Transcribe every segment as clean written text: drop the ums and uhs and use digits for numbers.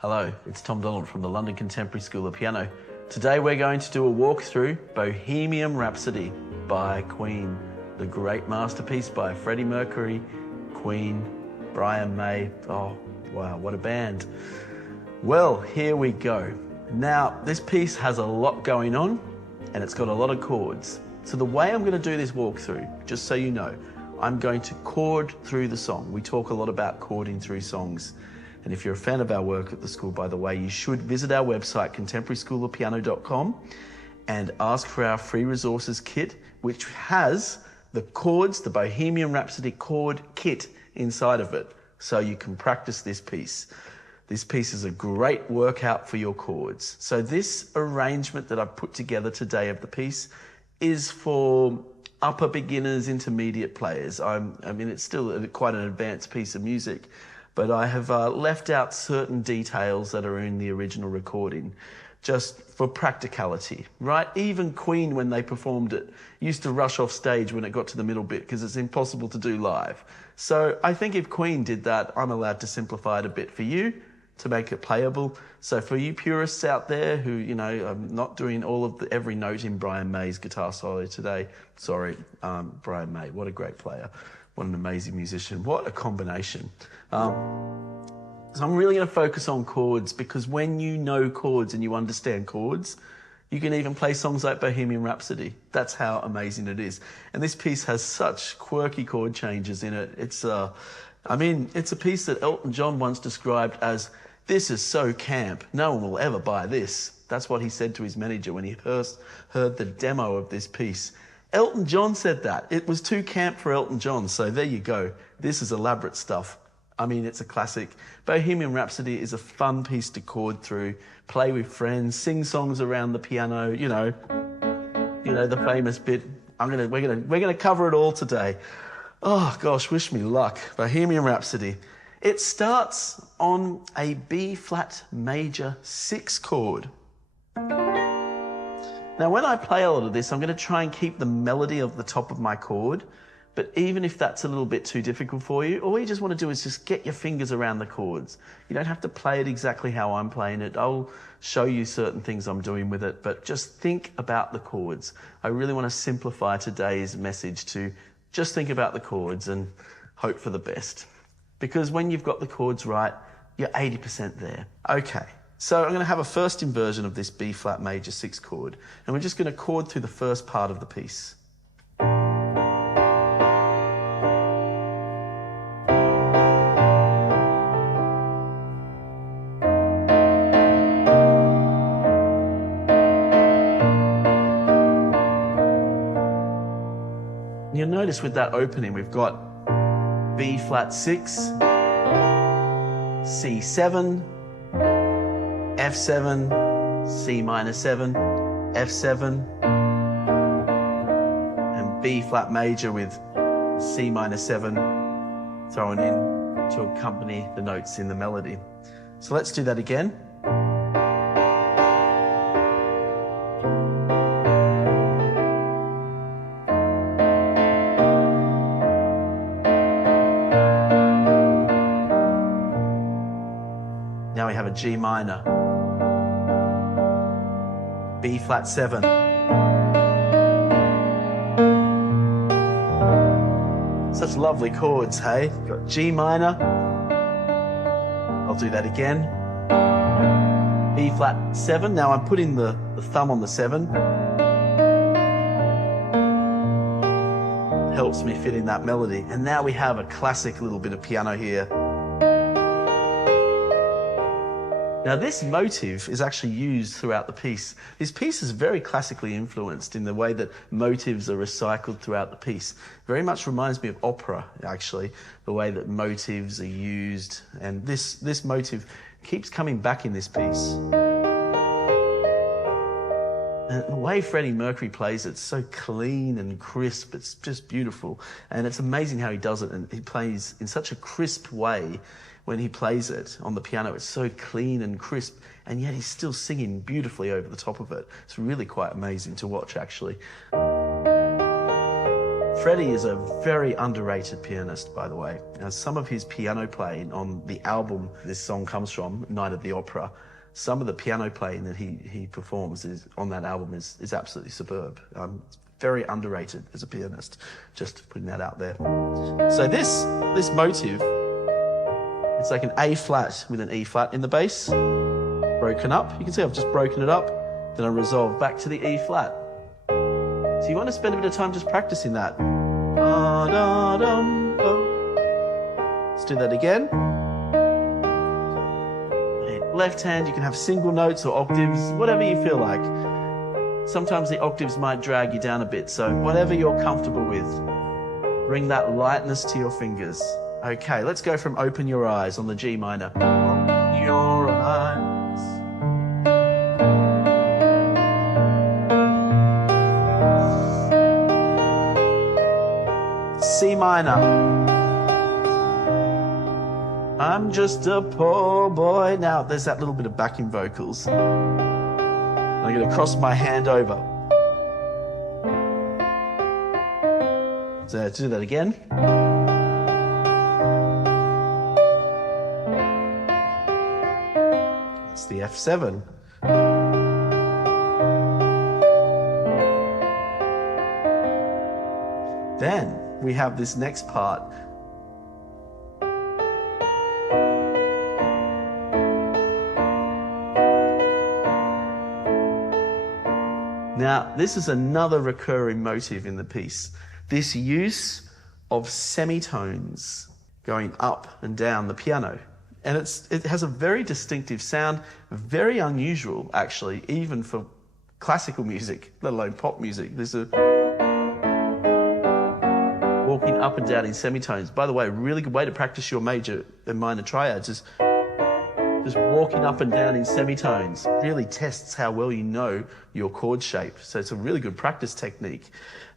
Hello, it's Tom Donald from the London Contemporary School of Piano. Today we're going to do a walkthrough Bohemian Rhapsody by Queen, the great masterpiece by Freddie Mercury, Queen, Brian May. Oh, wow, what a band. Well, here we go. Now, this piece has a lot going on and it's got a lot of chords. So the way I'm going to do this walkthrough, just so you know, I'm going to chord through the song. We talk a lot about chording through songs. And if you're a fan of our work at the school, by the way, you should visit our website, contemporaryschoolofpiano.com, and ask for our free resources kit, which has the chords, the Bohemian Rhapsody chord kit inside of it, so you can practice this piece. This piece is a great workout for your chords. So this arrangement that I've put together today of the piece is for upper beginners, intermediate players. I mean, it's still quite an advanced piece of music, but I have left out certain details that are in the original recording just for practicality, right? Even Queen, when they performed it, used to rush off stage when it got to the middle bit because it's impossible to do live. So I think if Queen did that, I'm allowed to simplify it a bit for you to make it playable. So for you purists out there who, you know, I'm not doing all of every note in Brian May's guitar solo today. Sorry, Brian May, what a great player. What an amazing musician. What a combination. So I'm really going to focus on chords, because when you know chords and you understand chords, you can even play songs like Bohemian Rhapsody. That's how amazing it is. And this piece has such quirky chord changes in it. It's a piece that Elton John once described as, "This is so camp, no one will ever buy this." That's what he said to his manager when he first heard the demo of this piece. Elton John said that. It was too camp for Elton John, so there you go. This is elaborate stuff. I mean, it's a classic. Bohemian Rhapsody is a fun piece to chord through, play with friends, sing songs around the piano, you know the famous bit. We're gonna cover it all today. Oh gosh, wish me luck. Bohemian Rhapsody. It starts on a B flat major 6 chord. Now, when I play a lot of this, I'm going to try and keep the melody of the top of my chord. But even if that's a little bit too difficult for you, all you just want to do is just get your fingers around the chords. You don't have to play it exactly how I'm playing it. I'll show you certain things I'm doing with it, but just think about the chords. I really want to simplify today's message to just think about the chords and hope for the best. Because when you've got the chords right, you're 80% there. Okay. So I'm going to have a first inversion of this B flat major 6 chord, and we're just going to chord through the first part of the piece. You'll notice with that opening we've got B flat 6, C7, F7, C minor 7, F7, and B flat major with C minor 7 thrown in to accompany the notes in the melody. So let's do that again. Now we have a G minor, B flat 7, such lovely chords, hey? Got G minor, I'll do that again, B flat 7, now I'm putting the thumb on the 7, helps me fit in that melody, and now we have a classic little bit of piano here. Now, this motive is actually used throughout the piece. This piece is very classically influenced in the way that motives are recycled throughout the piece. Very much reminds me of opera, actually, the way that motives are used. And this motive keeps coming back in this piece. And the way Freddie Mercury plays it's so clean and crisp. It's just beautiful. And it's amazing how he does it. And he plays in such a crisp way. When he plays it on the piano, it's so clean and crisp, and yet he's still singing beautifully over the top of it. It's really quite amazing to watch, actually. Freddie is a very underrated pianist, by the way. Now, some of his piano playing on the album this song comes from, Night at the Opera, some of the piano playing that he performs on that album is absolutely superb. Very underrated as a pianist, just putting that out there. So this motive, it's like an A flat with an E flat in the bass, broken up. You can see I've just broken it up, then I resolve back to the E flat. So you want to spend a bit of time just practicing that. Let's do that again. Left hand, you can have single notes or octaves, whatever you feel like. Sometimes the octaves might drag you down a bit, so whatever you're comfortable with, bring that lightness to your fingers. Okay, let's go from Open Your Eyes on the G minor. Open your eyes. C minor. I'm just a poor boy. Now, there's that little bit of backing vocals. I'm going to cross my hand over. So, do that again. That's the F7. Then we have this next part. Now, this is another recurring motive in the piece. This use of semitones going up and down the piano. And it has a very distinctive sound, very unusual, actually, even for classical music, let alone pop music. There's a walking up and down in semitones. By the way, a really good way to practice your major and minor triads is just walking up and down in semitones. Really tests how well you know your chord shape. So it's a really good practice technique.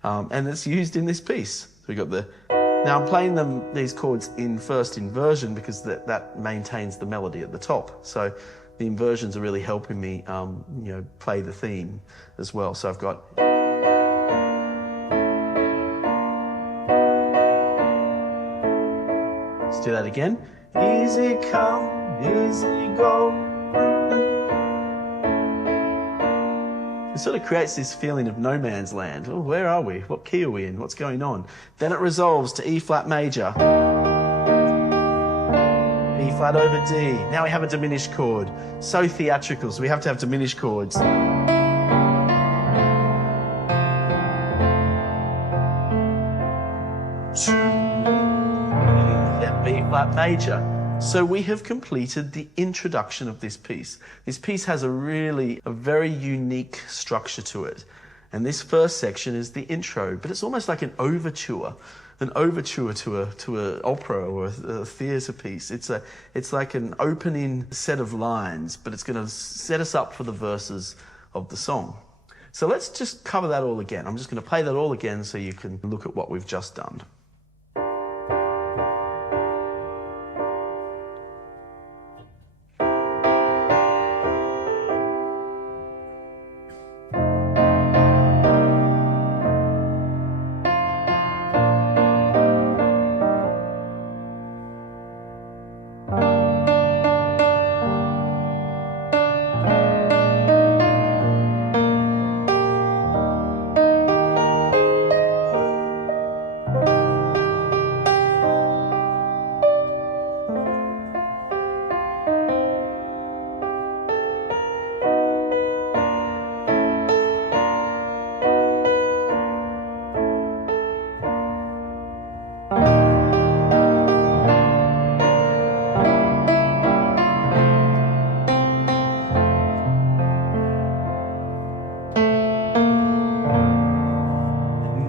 And it's used in this piece. So we got now I'm playing these chords in first inversion because that maintains the melody at the top. So the inversions are really helping me, play the theme as well. So I've got. Let's do that again. Easy come, easy go. It sort of creates this feeling of no man's land. Oh, where are we? What key are we in? What's going on? Then it resolves to E flat major. E flat over D. Now we have a diminished chord. So theatrical, so we have to have diminished chords. Then B flat major. So we have completed the introduction of this piece. This piece has a very unique structure to it. And this first section is the intro, but it's almost like an overture to an opera or a theatre piece. It's like an opening set of lines, but it's going to set us up for the verses of the song. So let's just cover that all again. I'm just going to play that all again so you can look at what we've just done.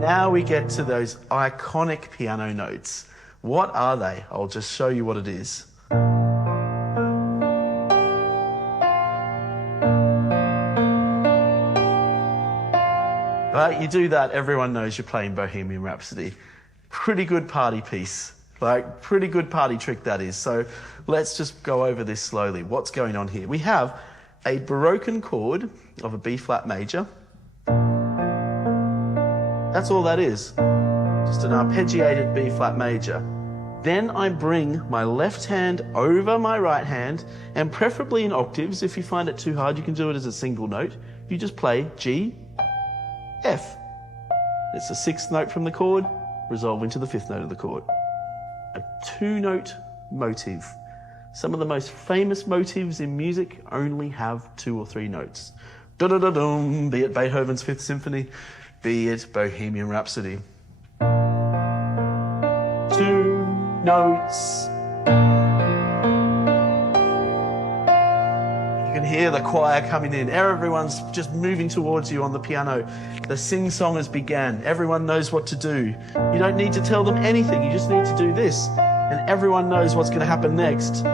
Now we get to those iconic piano notes. What are they? I'll just show you what it is. But you do that, everyone knows you're playing Bohemian Rhapsody. Pretty good party piece. Like, pretty good party trick that is. So let's just go over this slowly. What's going on here? We have a broken chord of a B flat major. That's all that is. just an arpeggiated B flat major. Then I bring my left hand over my right hand, and preferably in octaves. If you find it too hard, you can do it as a single note. You just play G, F. It's the sixth note from the chord, resolving to the fifth note of the chord. A two-note motive. Some of the most famous motives in music only have 2 or 3 notes. Da-da-da-dum, be it Beethoven's Fifth Symphony, be it Bohemian Rhapsody. 2 notes. You can hear the choir coming in. Everyone's just moving towards you on the piano. The sing-songers began. Everyone knows what to do. You don't need to tell them anything. You just need to do this. And everyone knows what's going to happen next.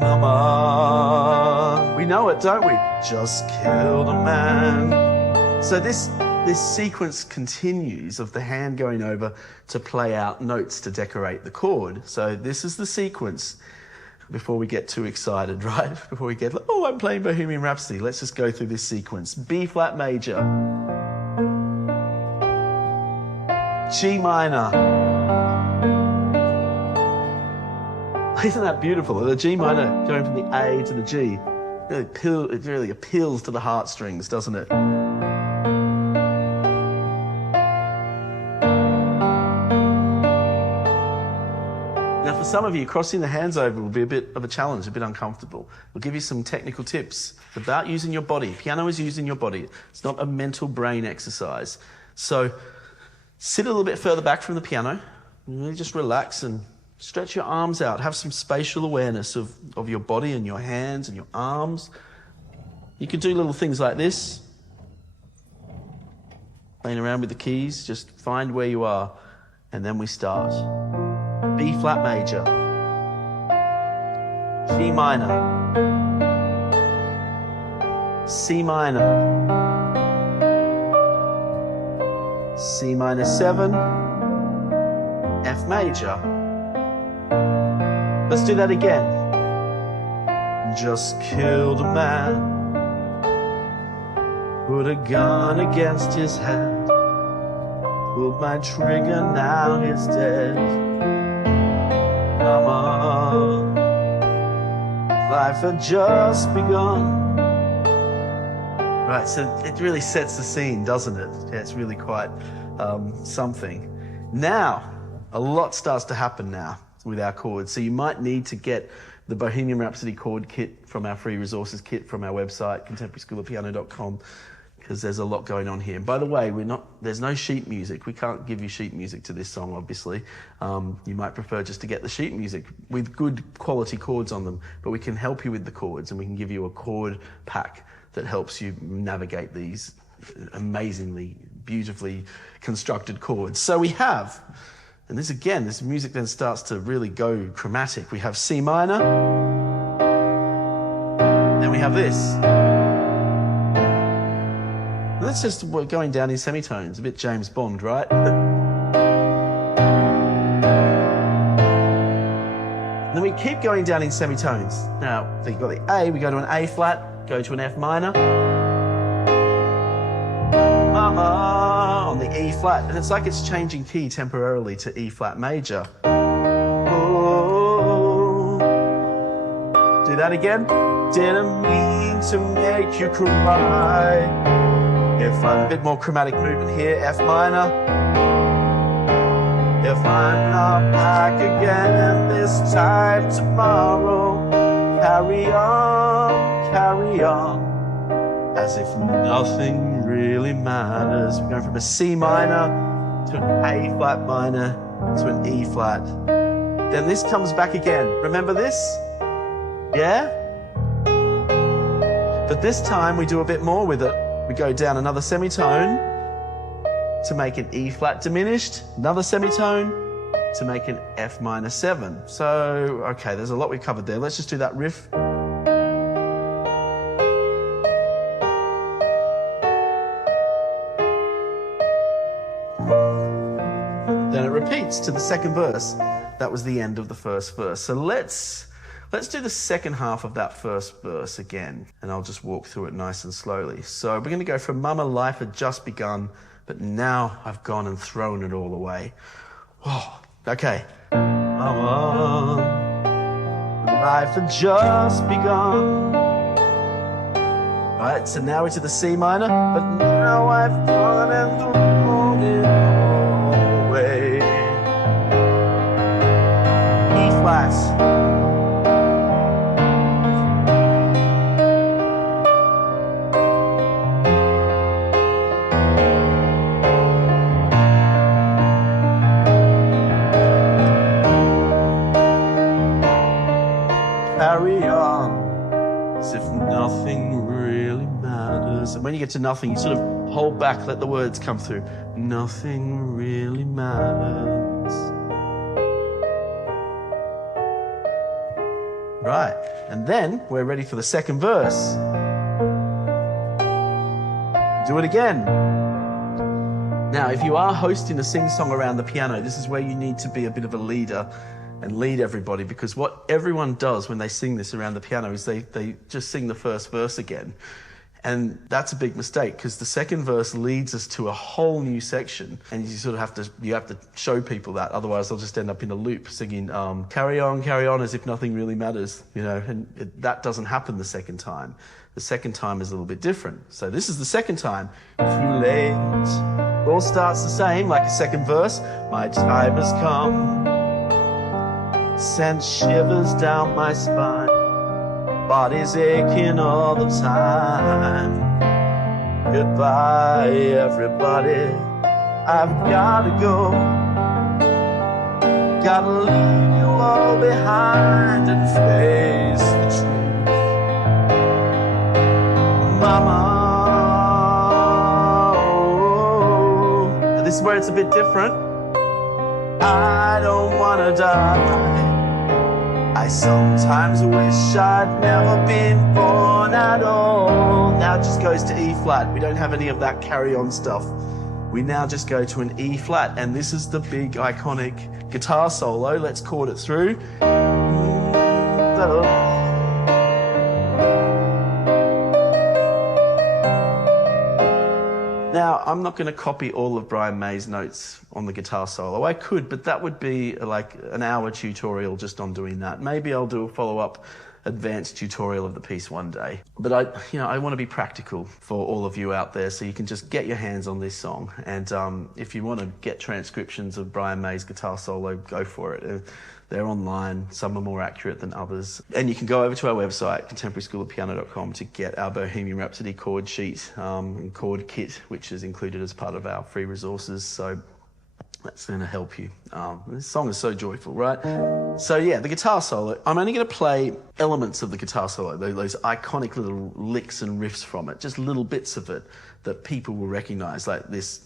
Mama. We know it, don't we? Just killed a man. So this sequence continues of the hand going over to play out notes to decorate the chord. So this is the sequence before we get too excited, right? Before we get, oh, I'm playing Bohemian Rhapsody. Let's just go through this sequence. B flat major. G minor. Isn't that beautiful? The G minor going from the A to the G. It really appeals to the heartstrings, doesn't it? Now, for some of you, crossing the hands over will be a bit of a challenge, a bit uncomfortable. We'll give you some technical tips about using your body. Piano is using your body. It's not a mental brain exercise. So sit a little bit further back from the piano. Really just relax and stretch your arms out. Have some spatial awareness of your body and your hands and your arms. You can do little things like this. Playing around with the keys, just find where you are, and then we start. B flat major. G minor. C minor. C minor 7. F major. Let's do that again. Just killed a man. Put a gun against his head. Pulled my trigger, now he's dead. Mama, life had just begun. Right, so it really sets the scene, doesn't it? Yeah, it's really quite something. Now, a lot starts to happen now with our chords. So you might need to get the Bohemian Rhapsody chord kit from our free resources kit from our website, contemporaryschoolofpiano.com, because there's a lot going on here. And by the way, there's no sheet music. We can't give you sheet music to this song, obviously. You might prefer just to get the sheet music with good quality chords on them, but we can help you with the chords, and we can give you a chord pack that helps you navigate these amazingly, beautifully constructed chords. So we have, and this music then starts to really go chromatic. We have C minor, then we have this. That's just going down in semitones, a bit James Bond, right? Then we keep going down in semitones. Now, so you've got the A, we go to an A flat, go to an F minor. Mama on the E flat, and it's like it's changing key temporarily to E flat major. Oh, do that again. Didn't mean to make you cry. If I'm a bit more chromatic movement here, F minor. If I'm not back again this time tomorrow, carry on, as if nothing really matters. We're going from a C minor to an A flat minor to an E flat. Then this comes back again. Remember this? Yeah? But this time we do a bit more with it. We go down another semitone to make an E flat diminished, another semitone to make an F minor 7. So, okay, there's a lot we covered there. Let's just do that riff. Then it repeats to the second verse. That was the end of the first verse. So let's do the second half of that first verse again, and I'll just walk through it nice and slowly. So we're going to go from Mama, life had just begun, but now I've gone and thrown it all away. Whoa, okay. Life had just begun. Right, so now we're to the C minor, but now I've gone and thrown it all away. E flat. Carry on as if nothing really matters. And when you get to nothing, you sort of hold back, let the words come through. Nothing really matters. Right, and then we're ready for the second verse. Do it again. Now, if you are hosting a sing-song around the piano, this is where you need to be a bit of a leader and lead everybody, because what everyone does when they sing this around the piano is they just sing the first verse again. And that's a big mistake, because the second verse leads us to a whole new section, and you sort of have to show people that, otherwise they'll just end up in a loop singing carry on as if nothing really matters, you know, and that doesn't happen the second time. The second time is a little bit different. So this is the second time. Too late. It all starts the same, like a second verse. My time has come. Sent shivers down my spine. Body's aching all the time. Goodbye, everybody. I've gotta go. Gotta leave you all behind and face the truth. Mama, oh, this is where it's a bit different. I don't wanna die. I sometimes wish I'd never been born at all. Now it just goes to E flat. We don't have any of that carry-on stuff. We now just go to an E flat, and this is the big iconic guitar solo. Let's chord it through. Now, I'm not going to copy all of Brian May's notes on the guitar solo. I could, but that would be like an hour tutorial just on doing that. Maybe I'll do a follow-up advanced tutorial of the piece one day. But I want to be practical for all of you out there, so you can just get your hands on this song. And if you want to get transcriptions of Brian May's guitar solo, go for it. They're online. Some are more accurate than others. And you can go over to our website, contemporaryschoolofpiano.com, to get our Bohemian Rhapsody chord sheet and chord kit, which is included as part of our free resources. So that's going to help you. This song is so joyful, right? So yeah, the guitar solo. I'm only going to play elements of the guitar solo, those iconic little licks and riffs from it, just little bits of it that people will recognize, like this.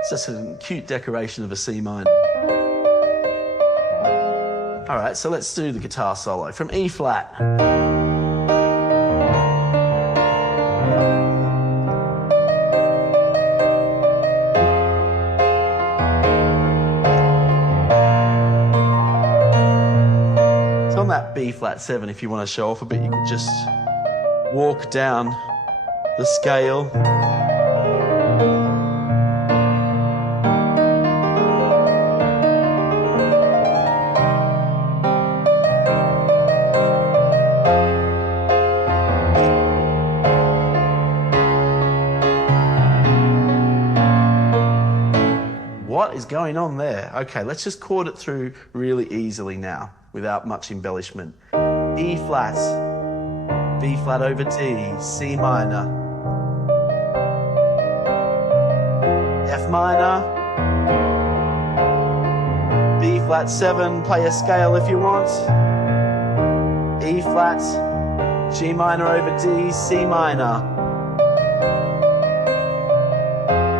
It's just a cute decoration of a C minor. All right, so let's do the guitar solo from E flat. It's on that B flat 7. If you want to show off a bit, you can just walk down the scale. What is going on there? Okay, let's just chord it through really easily now, without much embellishment. E flat, B flat over D, C minor, F minor, B flat 7, play a scale if you want, E flat, G minor over D, C minor,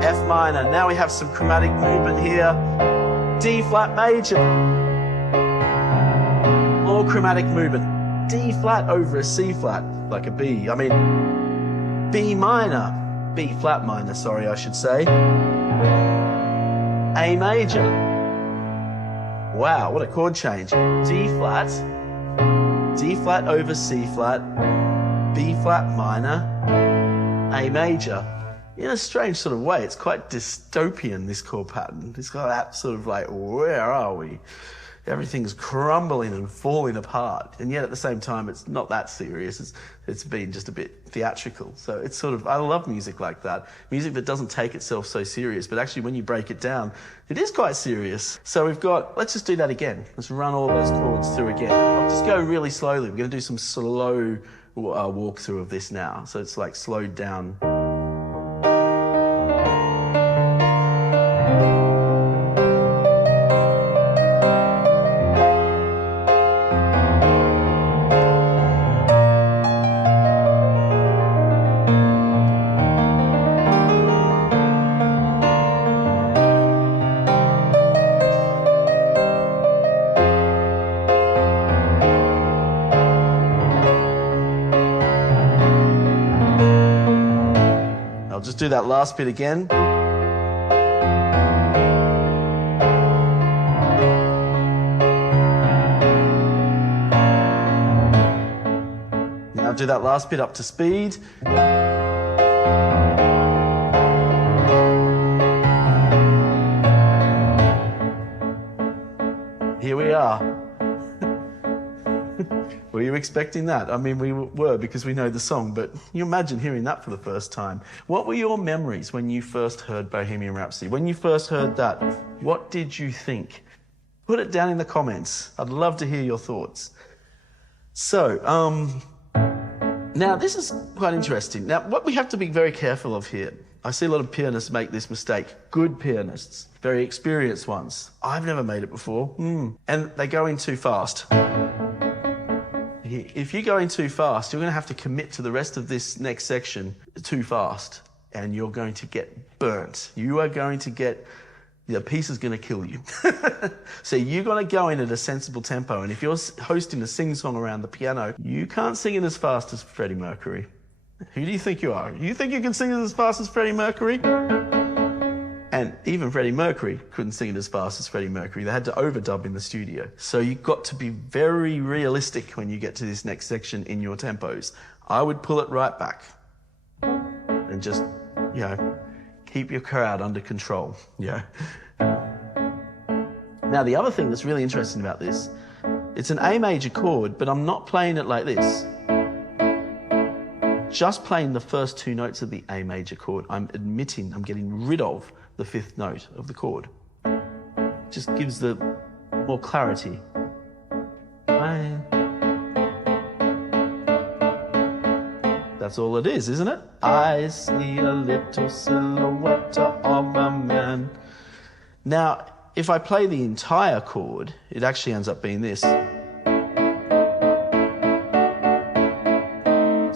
F minor. Now we have some chromatic movement here. D flat major. More chromatic movement. D flat over a C flat, like a B. I mean, B minor. B flat minor, sorry, I should say. A major. Wow, what a chord change. D flat over C flat, B flat minor, A major. in a strange sort of way, it's quite dystopian, this chord pattern. It's got that sort of like, where are we? Everything's crumbling and falling apart. And yet at the same time, it's not that serious. It's been just a bit theatrical. So it's sort of, I love music like that. Music that doesn't take itself so serious, but actually when you break it down, it is quite serious. So we've got, let's just do that again. Let's run all those chords through again. I'll just go really slowly. We're going to do some slow walkthrough of this now. So it's like slowed down. I'll just do that last bit again. Now I'll do that last bit up to speed. Here we are. Were you expecting that? I mean, we were, because we know the song, but you imagine hearing that for the first time. What were your memories when you first heard Bohemian Rhapsody? When you first heard that, what did you think? Put it down in the comments. I'd love to hear your thoughts. So, now this is quite interesting. Now, what we have to be very careful of here, I see a lot of pianists make this mistake. Good pianists, very experienced ones. I've never made it before. And they go in too fast. If you go in too fast, you're going to have to commit to the rest of this next section too fast, and you're going to get burnt. You are going to get, the piece is going to kill you. So you're going to go in at a sensible tempo, and if you're hosting a sing-song around the piano, you can't sing it as fast as Freddie Mercury. Who do you think you are? You think you can sing it as fast as Freddie Mercury? And even Freddie Mercury couldn't sing it as fast as Freddie Mercury. They had to overdub in the studio. So you've got to be very realistic when you get to this next section in your tempos. I would pull it right back and just, keep your crowd under control. Now, the other thing that's really interesting about this, it's an A major chord, but I'm not playing it like this. Just playing the first two notes of the A major chord. I'm getting rid of the fifth note of the chord. Just gives the more clarity. That's all it is, isn't it? I see a little silhouette of a man. Now, if I play the entire chord, it actually ends up being this. So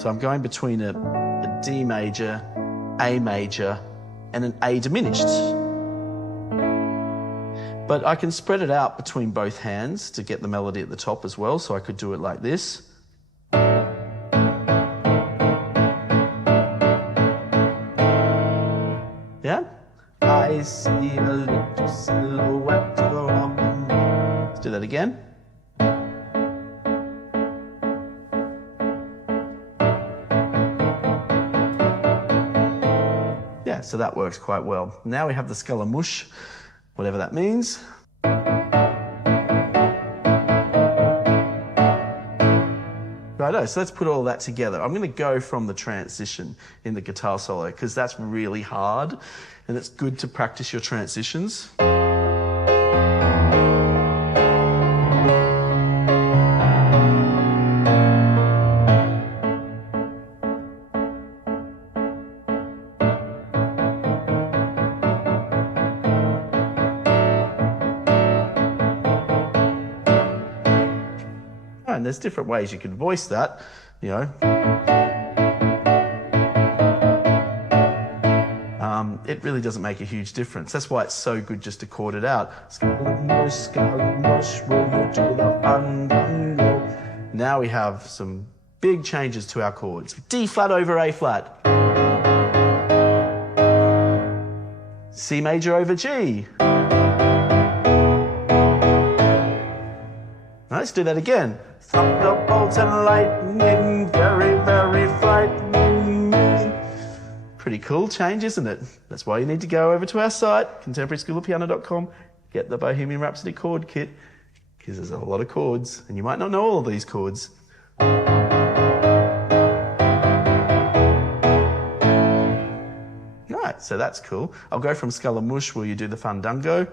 I'm going between a D major, A major, and an A diminished. But I can spread it out between both hands to get the melody at the top as well, so I could do it like this. Yeah? I see a little silhouette of a man. Let's do that again. So that works quite well. Now we have the scaramouche, whatever that means. Righto, so let's put all that together. I'm going to go from the transition in the guitar solo, because that's really hard, and it's good to practice your transitions. And there's different ways you can voice that, It really doesn't make a huge difference. That's why it's so good just to chord it out. Now we have some big changes to our chords. D flat over A flat. C major over G. Let's do that again. Thunderbolts and lightning, very, very frightening. Pretty cool change, isn't it? That's why you need to go over to our site, contemporaryschoolofpiano.com, get the Bohemian Rhapsody chord kit, because there's a lot of chords, and you might not know all of these chords. Right, so that's cool. I'll go from Scaramouche where you do the fandango.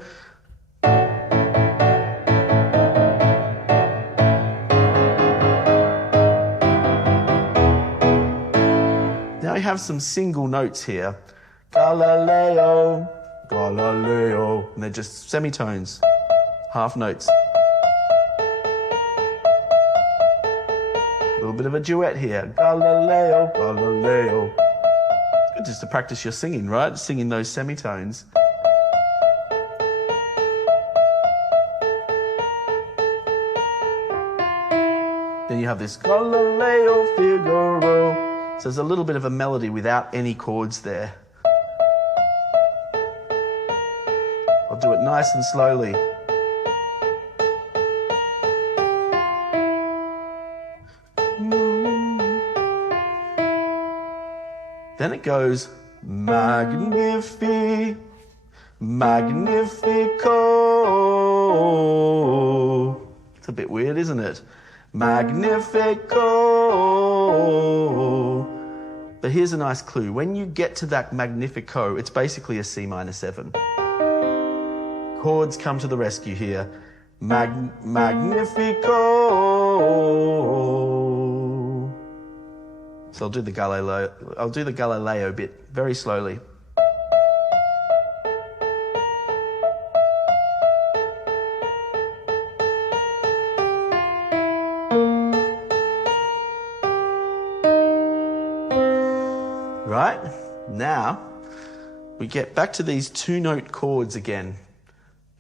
Now we have some single notes here. Galileo, Galileo, and they're just semitones, half notes. A little bit of a duet here. Galileo, Galileo. It's good just to practice your singing, right? Singing those semitones. Then you have this Galileo Figaro. So there's a little bit of a melody without any chords there. I'll do it nice and slowly. Then it goes Magnifi, Magnifico. It's a bit weird, isn't it? Magnifico. But here's a nice clue. When you get to that Magnifico, it's basically a C minor 7. Chords come to the rescue here. Magnifico. So I'll do the Galileo bit very slowly. Right, now we get back to these 2-note chords again.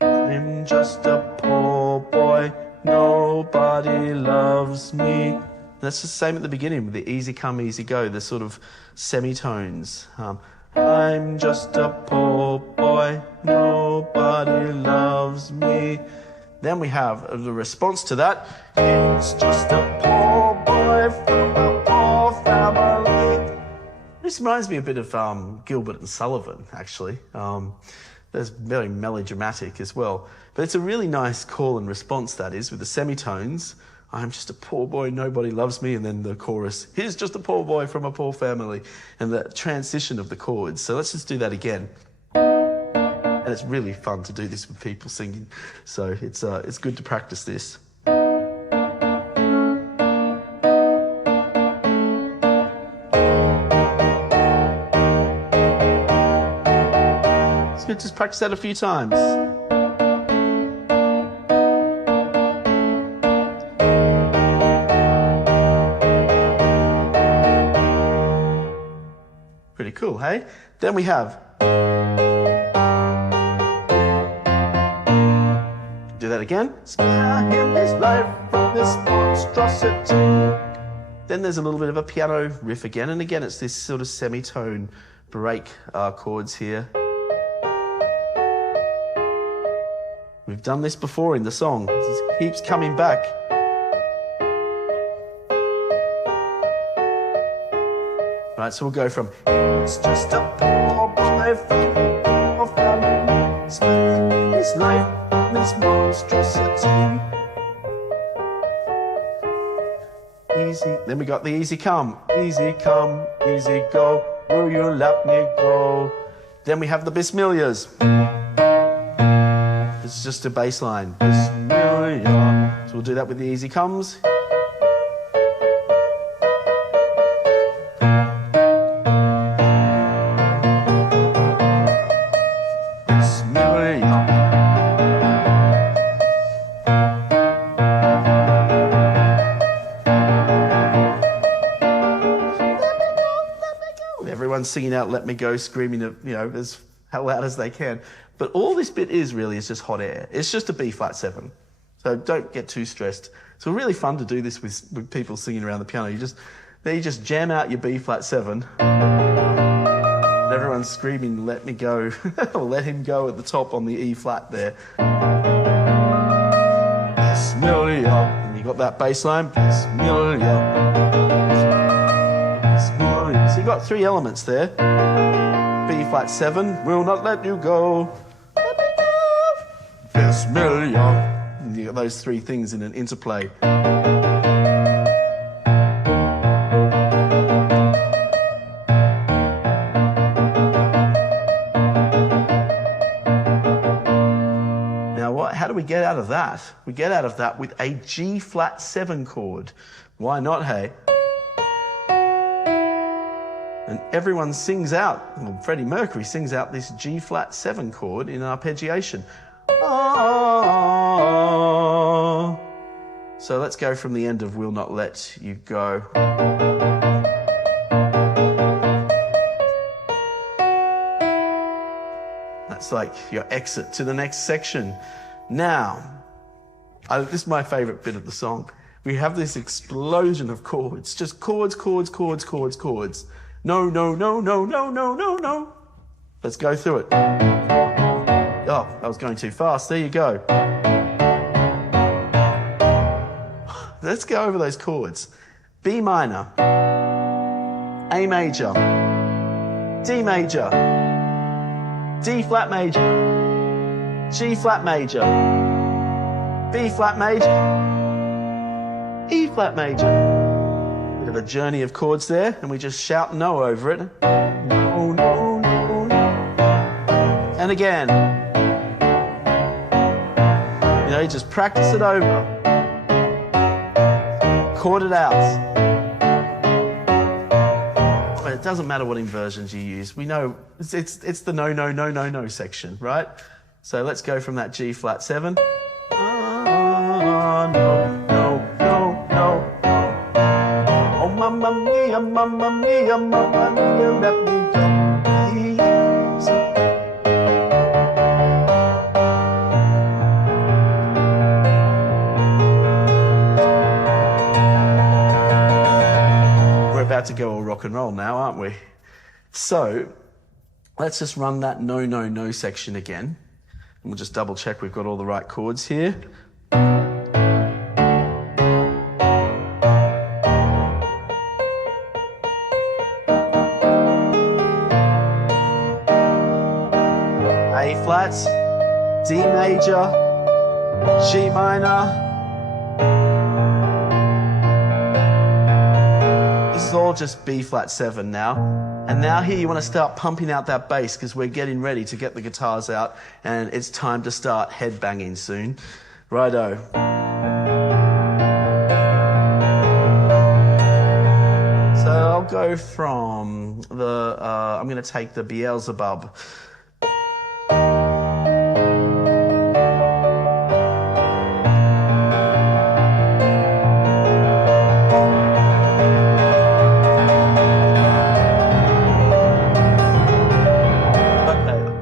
I'm just a poor boy, nobody loves me. That's the same at the beginning with the easy come, easy go, the sort of semitones. I'm just a poor boy, nobody loves me. Then we have the response to that. It's just a poor boy from a poor family. This reminds me a bit of Gilbert and Sullivan, actually. There's very melodramatic as well. But it's a really nice call and response, that is, with the semitones. I'm just a poor boy, nobody loves me. And then the chorus, here's just a poor boy from a poor family. And the transition of the chords. So let's just do that again. And it's really fun to do this with people singing. So it's good to practice this. Just practice that a few times. Pretty cool, hey? Then we have. Do that again. Spare him his life from this monstrosity. Then there's a little bit of a piano riff again, and again it's this sort of semitone break chords here. We've done this before in the song. It just keeps coming back. Right, so we'll go from it's just a poor boy from a poor family, spending his life in this monstrosity. Easy. Then we got the easy come, easy go. Will you let me go? Then we have the Bismilliahs. It's just a bass line. Bismillah. So we'll do that with the easy comes. Bismillah. Everyone's singing out "Let Me Go," screaming, as how loud as they can. But all this bit is just hot air. It's just a B flat 7. So don't get too stressed. It's really fun to do this with people singing around the piano. You just jam out your B flat 7. And everyone's screaming, "Let me go," or "Let him go" at the top on the E flat there. Bismillah. And you got that bass line. Bismillah. Bismillah. So you got got three elements there. B flat 7, will not let you go. This million. You got those three things in an interplay. How do we get out of that? We get out of that with a G flat 7 chord. Why not, hey? And everyone sings out, well, Freddie Mercury sings out this G flat 7 chord in arpeggiation. Oh. So let's go from the end of Will Not Let You Go. That's like your exit to the next section. Now, this is my favorite bit of the song. We have this explosion of chords, just chords, chords, chords, chords, chords. No, no, no, no, no, no, no, no. Let's go through it. Oh, I was going too fast. There you go. Let's go over those chords. B minor, A major, D major, D flat major, G flat major, B flat major, E flat major. Bit of a journey of chords there, and we just shout no over it. No, no, no, no. And again. You know, you just practice it over. Chord it out. It doesn't matter what inversions you use. We know it's the no, no, no, no, no section, right? So let's go from that G flat 7. No, no, no, no, no. Oh, mamma mia, mamma mia, mamma mia, let me go. We're about to go all rock and roll now, aren't we? So let's just run that no, no, no section again. And we'll just double check we've got all the right chords here. A flats, D major, G minor. This is all just B flat 7 now. And now here you want to start pumping out that bass because we're getting ready to get the guitars out and it's time to start headbanging soon. Righto. So I'll go from the, I'm going to take the Beelzebub.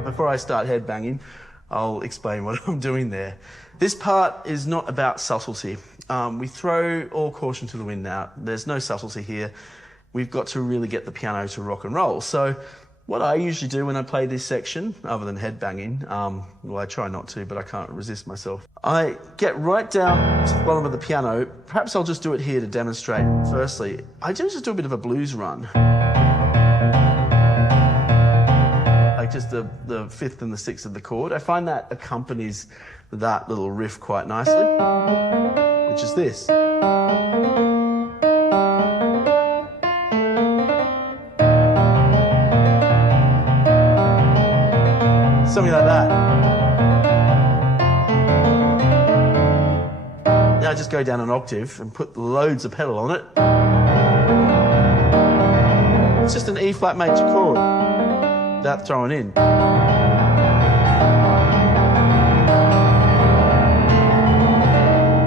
Before I start headbanging, I'll explain what I'm doing there. This part is not about subtlety. We throw all caution to the wind now. There's no subtlety here. We've got to really get the piano to rock and roll. So what I usually do when I play this section, other than headbanging, well, I try not to, but I can't resist myself. I get right down to the bottom of the piano. Perhaps I'll just do it here to demonstrate. Firstly, I just do a bit of a blues run. Like just the 5th and the 6th of the chord. I find that accompanies that little riff quite nicely, which is this. Something like that. Now I just go down an octave and put loads of pedal on it. It's just an E flat major chord. Without throwing in.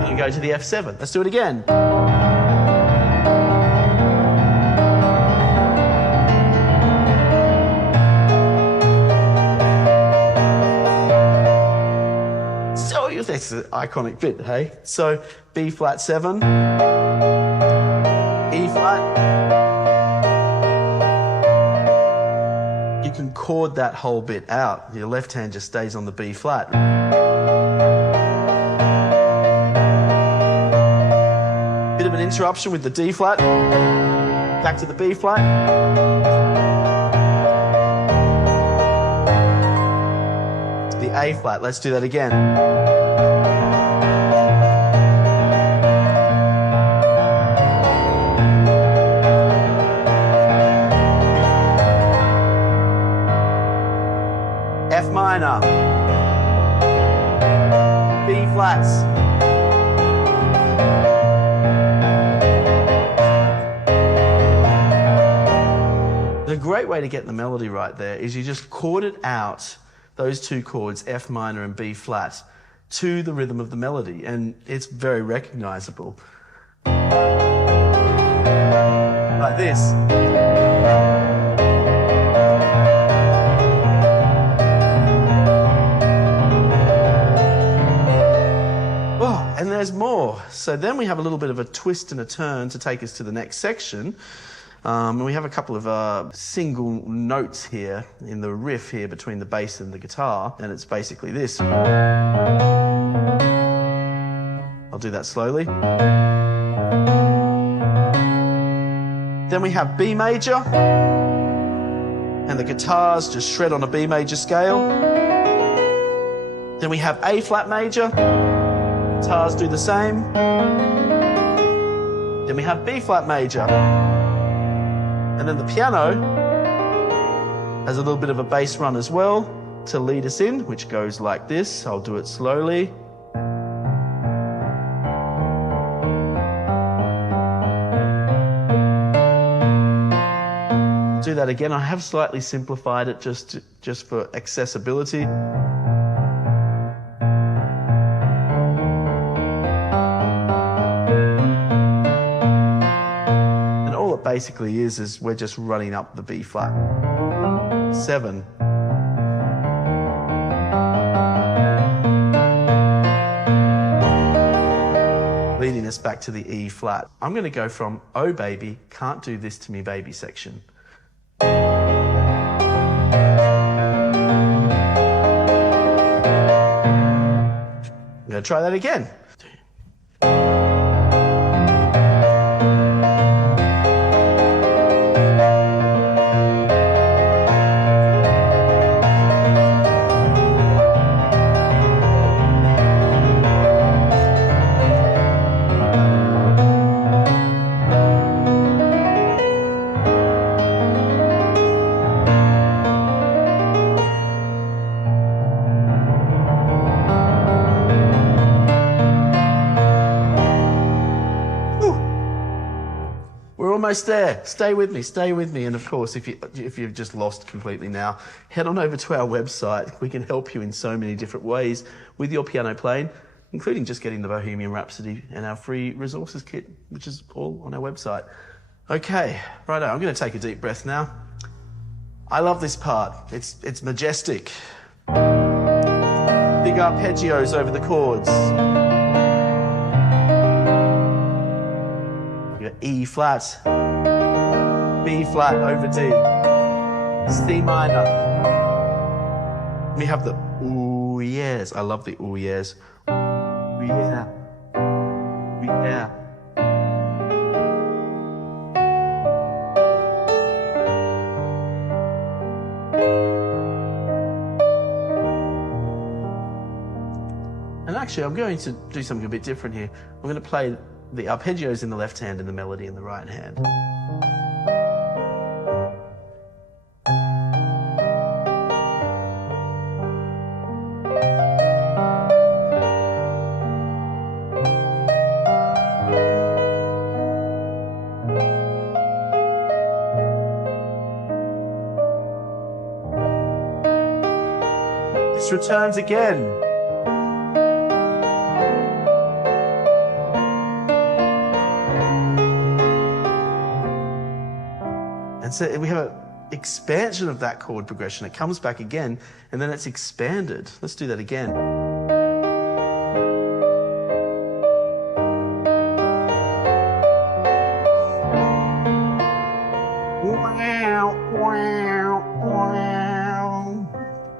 And go to the F7. Let's do it again. So that's an iconic bit, hey? So B flat 7, E flat. You can chord that whole bit out. Your left hand just stays on the B flat. Bit of an interruption with the D flat. Back to the B flat. A flat. Let's do that again. F minor. B flats. The great way to get the melody right there is you just chord it out, those two chords, F minor and B flat, to the rhythm of the melody, and it's very recognizable. Like this. Oh, and there's more. So then we have a little bit of a twist and a turn to take us to the next section. And we have a couple of single notes here in the riff here between the bass and the guitar, and it's basically this. I'll do that slowly. Then we have B major, and the guitars just shred on a B major scale. Then we have A flat major, guitars do the same. Then we have B flat major. And then the piano has a little bit of a bass run as well to lead us in, which goes like this. I'll do it slowly. Do that again. I have slightly simplified it just for accessibility. Basically is we're just running up the B flat 7, leading us back to the E flat. I'm going to go from Oh Baby, Can't Do This To Me Baby section. I'm going to try that again. Almost there. Stay with me. And of course, if you've just lost completely now, head on over to our website. We can help you in so many different ways with your piano playing, including just getting the Bohemian Rhapsody and our free resources kit, which is all on our website. Okay, righto, I'm going to take a deep breath now. I love this part. It's majestic. Big arpeggios over the chords. E flat, B flat over D, C minor. We have the ooh yes. I love the ooh yes. Ooh yeah. Ooh yeah. And actually, I'm going to do something a bit different here. I'm going to play the arpeggios in the left hand and the melody in the right hand. This returns again. And so we have an expansion of that chord progression. It comes back again, and then it's expanded. Let's do that again.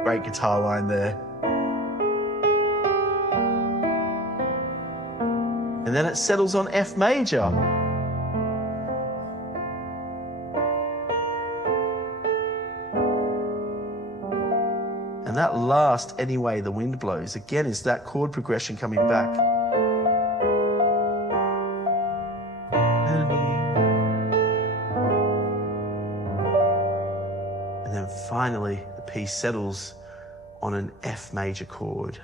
Great guitar line there. And then it settles on F major. And that last "Any Way the Wind Blows" again is that chord progression coming back. And then finally the piece settles on an F major chord.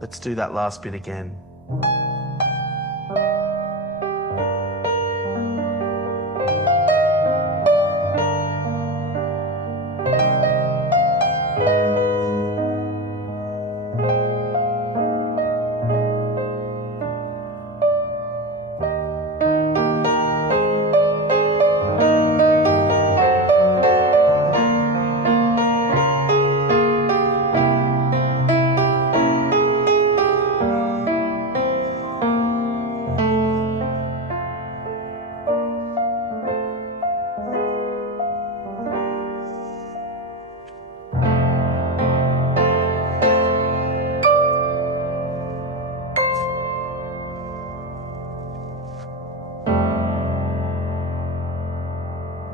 Let's do that last bit again.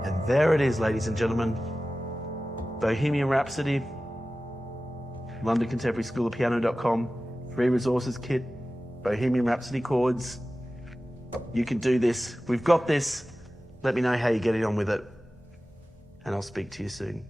And there it is, ladies and gentlemen. Bohemian Rhapsody, London Contemporary School of Piano.com, free resources kit, Bohemian Rhapsody chords. You can do this. We've got this. Let me know how you're getting on with it, and I'll speak to you soon.